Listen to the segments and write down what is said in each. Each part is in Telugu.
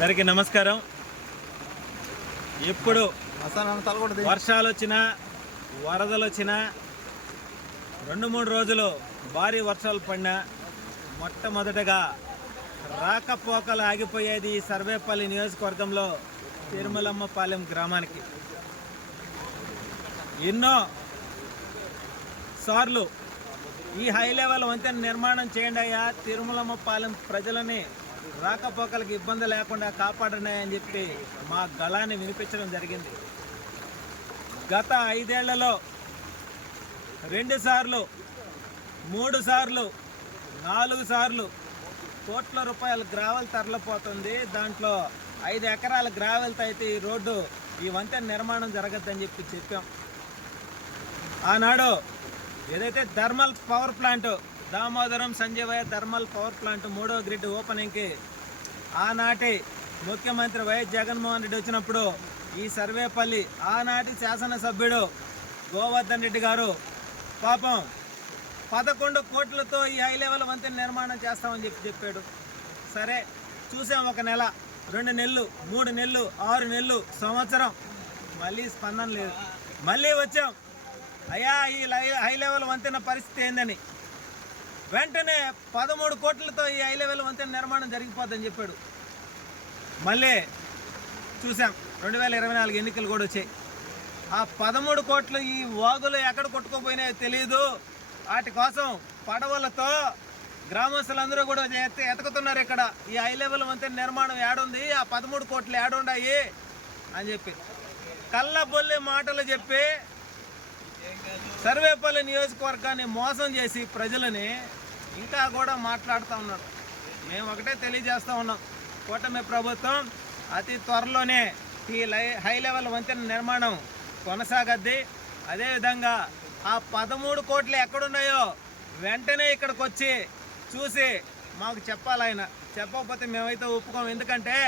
అందరికీ నమస్కారం. ఎప్పుడు వర్షాలు వచ్చినా వరదలు వచ్చినా 2-3 రోజులు భారీ వర్షాలు పడినా మొట్టమొదటగా రాకపోకలు ఆగిపోయేది ఈ సర్వేపల్లి నియోజకవర్గంలో తిరుమలమ్మపాలెం గ్రామానికి. ఎన్నో సార్లు ఈ హై లెవెల్ వంతెన నిర్మాణం చేయండి అయ్యా, తిరుమలమ్మపాలెం ప్రజలని రాకపోకలకు ఇబ్బంది లేకుండా కాపాడండి అని చెప్పి మా గళాన్ని వినిపించడం జరిగింది. గత 5 ఏళ్లలో 2 సార్లు 3 సార్లు 4 సార్లు కోట్ల రూపాయల గ్రావెల్ తరలిపోతుంది. దాంట్లో 5 ఎకరాల గ్రావెల్తో అయితే ఈ రోడ్డు ఈ వంతెన నిర్మాణం జరగద్దని చెప్పాం. ఆనాడు ఏదైతే thermal power plant Damodaram Sanjay thermal power plant 3వ గ్రిడ్ ఓపెనింగ్కి ఆనాటి ముఖ్యమంత్రి వైఎస్ జగన్మోహన్ రెడ్డి వచ్చినప్పుడు ఈ సర్వేపల్లి ఆనాటి శాసనసభ్యుడు గోవర్ధన్ రెడ్డి గారు పాపం 11 కోట్లతో ఈ హై లెవెల్ వంతెన నిర్మాణం చేస్తామని చెప్పాడు. సరే చూసాం, 1 నెల 2 నెలలు 3 నెలలు 6 నెలలు సంవత్సరం, మళ్ళీ స్పందన లేదు. మళ్ళీ వచ్చాం, అయ్యా ఈ హై లెవెల్ వంతెన పరిస్థితి ఏందని. వెంటనే 13 కోట్లతో ఈ హై లెవెల్ వంతెన నిర్మాణం జరిగిపోద్దని చెప్పాడు. మళ్ళీ చూసాం 2024 ఎన్నికలు కూడా వచ్చాయి. ఆ 13 కోట్లు ఈ వాగులు ఎక్కడ కొట్టుకోపోయినాయో తెలియదు. వాటి కోసం పడవలతో గ్రామస్తులందరూ కూడా ఎతుకుతున్నారు. ఇక్కడ ఈ హై లెవెల్ వంతెన నిర్మాణం ఏడుంది, ఆ 13 కోట్లు ఏడుండాయి అని చెప్పి కళ్ళబొల్లి మాటలు చెప్పి సర్వేపల్లి నియోజకవర్గాన్ని మోసం చేసి ప్రజలని ఇంకా కూడా మాట్లాడుతూ ఉన్నారు. మేము ఒకటే తెలియజేస్తూ ఉన్నాం, కూటమి ప్రభుత్వం అతి త్వరలోనే ఈ హై లెవెల్ వంతెన నిర్మాణం కొనసాగద్ది. అదేవిధంగా ఆ 13 కోట్లు ఎక్కడున్నాయో వెంటనే ఇక్కడికి వచ్చి చూసి మాకు చెప్పాలి. ఆయన చెప్పకపోతే మేమైతే ఒప్పుకోం. ఎందుకంటే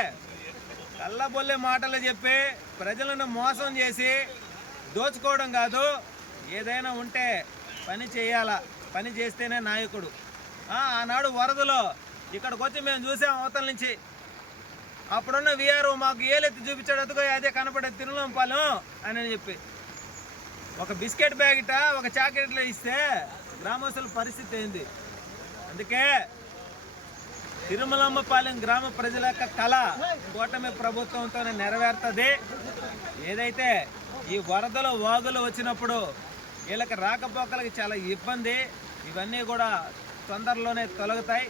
కళ్ళబొల్లి మాటలు చెప్పి ప్రజలను మోసం చేసి దోచుకోవడం కాదు, ఏదైనా ఉంటే పని చేయాలా, పని చేస్తేనే నాయకుడు. ఆనాడు వరదలో ఇక్కడికి వచ్చి మేము చూసాం అవతల నుంచి. అప్పుడున్న వీఆర్ఓ మాకు ఏలెత్తి చూపించాడు, అదుగో అదే కనపడే తిరుమలపాలెం అని చెప్పి ఒక బిస్కెట్ ప్యాకెట్ ఒక చాక్లెట్లు ఇస్తే గ్రామస్తుల పరిస్థితి ఏంది. అందుకే తిరుమలమ్మపాలెం గ్రామ ప్రజల యొక్క కళ కూటమి ప్రభుత్వంతోనే నెరవేరుతుంది. ఏదైతే ఈ వరదలు వాగులు వచ్చినప్పుడు వీళ్ళకి రాకపోకలకి చాలా ఇబ్బంది, ఇవన్నీ కూడా తొందరలోనే తొలగుతాయి.